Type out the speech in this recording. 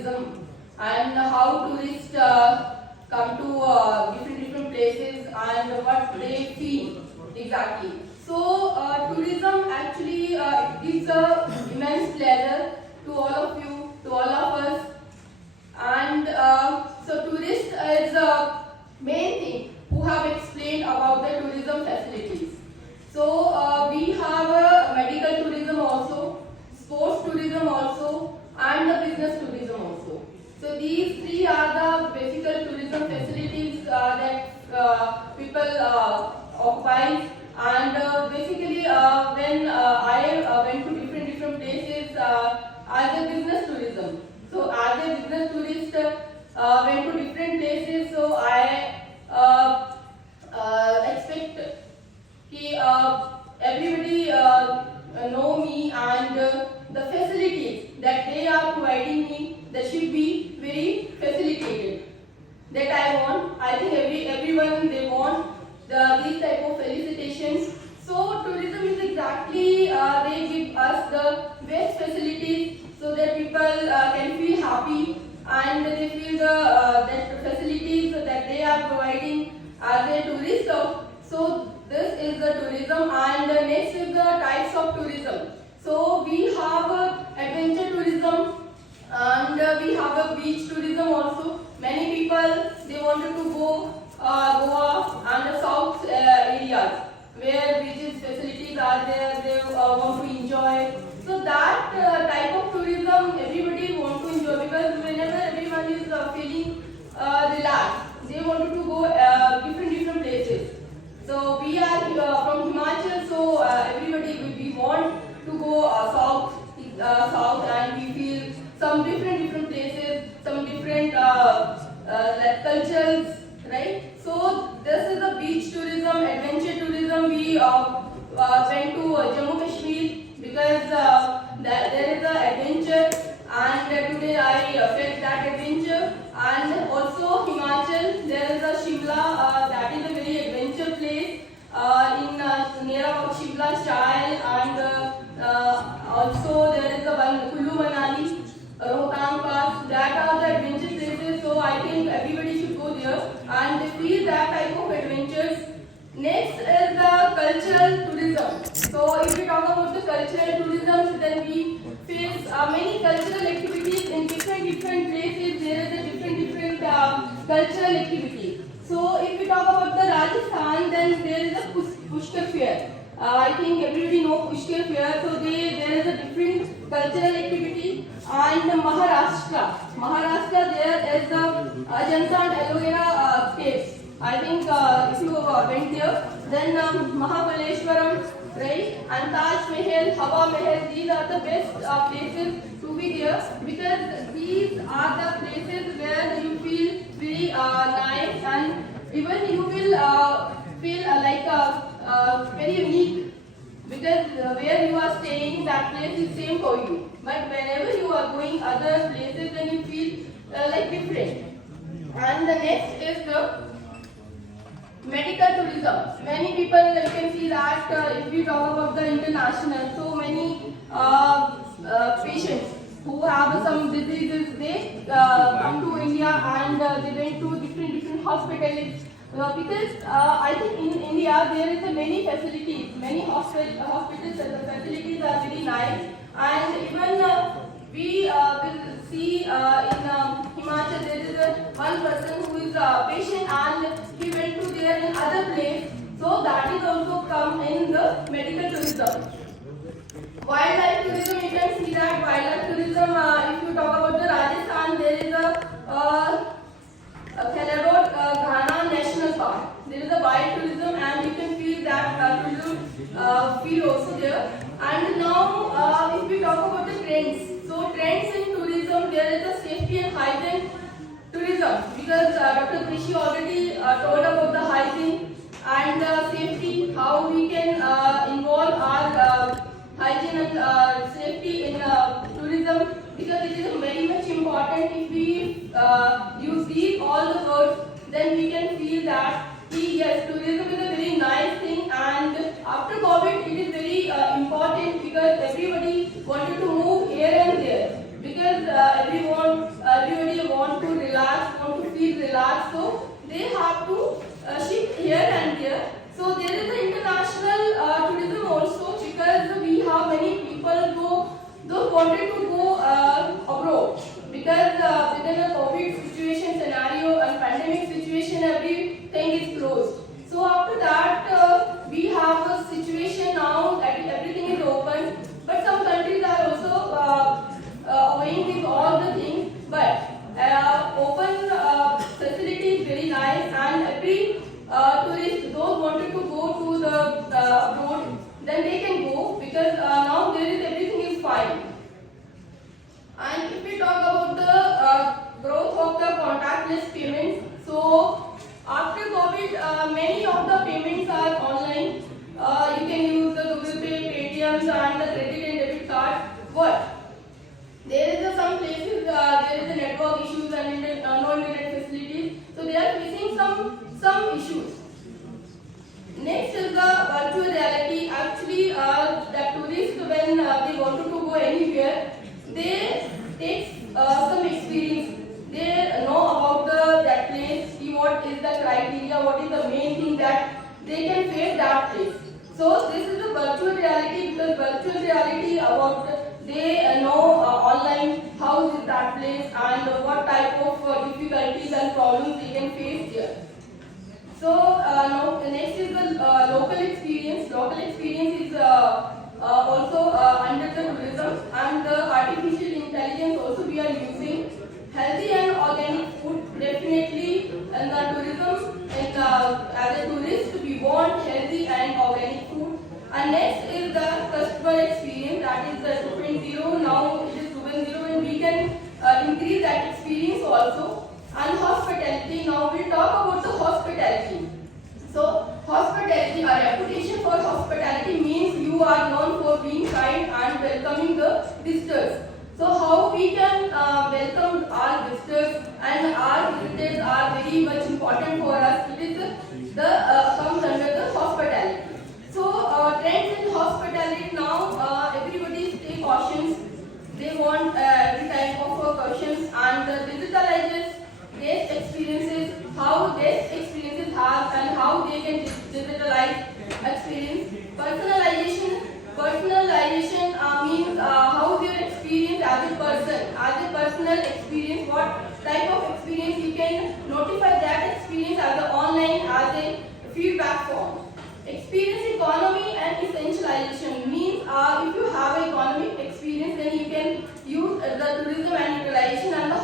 tourism and how tourists come to different places and what they feel exactly. So tourism actually gives a immense pleasure to all of you, to all of us, and so tourist is the main thing who have explained about the tourism facilities. So we have medical tourism also, sports tourism also, and the business tourism also. So these three are the basic tourism facilities that people occupy. And basically, when I went to different places as a business tourism. So as a business tourist, went to different places. So I expect कि everybody know me and the facilities that they are providing me, that should be very facilitated. That I want. I think everyone they want these type of felicitations. So tourism is exactly they give us the best facilities so that people can feel happy and they feel that facilities that they are providing as a tourist. So this is the tourism, and next is the types of tourism. So we have adventure tourism and we have a beach tourism also. Many people they wanted to go Goa and the south areas where beaches facilities are there. They want to enjoy. So that type of tourism everybody want to enjoy because whenever everyone is feeling relaxed, they wanted to go different places. So we are from Himachal, so everybody we want to go south, and we feel some different places, some different like cultures, right? So this is the beach tourism, adventure tourism. We went to Jammu Kashmir because there is an adventure, and today I felt that adventure. And also Himachal, there is a Shimla, that is a very adventure place in near about Shimla style, and also there is a one Kullu Manali, Rohtang Pass. That are the adventure places. So I think everybody should go there and they feel that type of adventures. Next is the cultural tourism. So if we talk about the cultural tourism, then we face many cultural activities in different places. There is a different cultural activity. So if we talk about the Rajasthan, then there is a Pushkar fair. I think everybody know Pushkar fair. So there is a different cultural activity. And Maharashtra, there is the Ajanta and Ellora caves. I think if you went there, then Mahabaleshwaram, right, and Taj Mahal, Hawa Mahal, these are the best places to be there because these are the places where you feel very nice, and even you will feel like very unique because where you are staying, that place is same for you. But whenever you are going other places, then you feel like different. And the next is the medical tourism. Many people, you can see that if we talk about the international, so many patients who have some diseases, they come to India and they went to different hospitals. Because I think in India there is many facilities, many hospitals and the facilities are very nice, and even we will see in Himachal there is one person who is a patient and he went to there in other place, so that is also come in the medical tourism. Wildlife tourism, you can see that wildlife tourism, if you talk about the Rajasthan, there is a Khalerod Ghana National Park. There is a wild tourism and you can feel that tourism feel also there. And now if we talk about the trends, so trends in tourism, there is a safety and hygiene tourism because Dr. Krishi already told about the hygiene and safety, how we can involve our hygiene and safety in tourism because it is very much important. If we use these all the words, then we can feel that yes, tourism is a very nice thing, and after COVID it is very important because everybody wanted to move here and there because everyone area, what is the main thing that they can face that place. So this is the virtual reality, because virtual reality about they know online how is that place and what type of difficulties and problems they can face there. So now next is the local experience. Local experience is also under the tourism and the artificial intelligence also we are using. Healthy and organic food definitely in the tourism, and as a tourist we want healthy and organic food. And next is the customer experience, that is the 2.0. Now it is 2.0 and we can increase that experience also. And hospitality, now we'll talk about the hospitality. So hospitality, a reputation for hospitality means you are known for being kind and welcoming the visitors. So how we can welcome our visitors, and our visitors are very much important for us. It is the comes under the hospitality. So trends in hospitality now, everybody stay cautious. They want every type of questions, and the digitalizes guest experiences, how guest experiences have and how they can digitalize experience. Personalization means how their experience as a person, as a personal experience, what type of experience you can notify that experience as a online, as a feedback form. Experience economy and essentialization means if you have an economic experience, then you can use the tourism and utilization. And the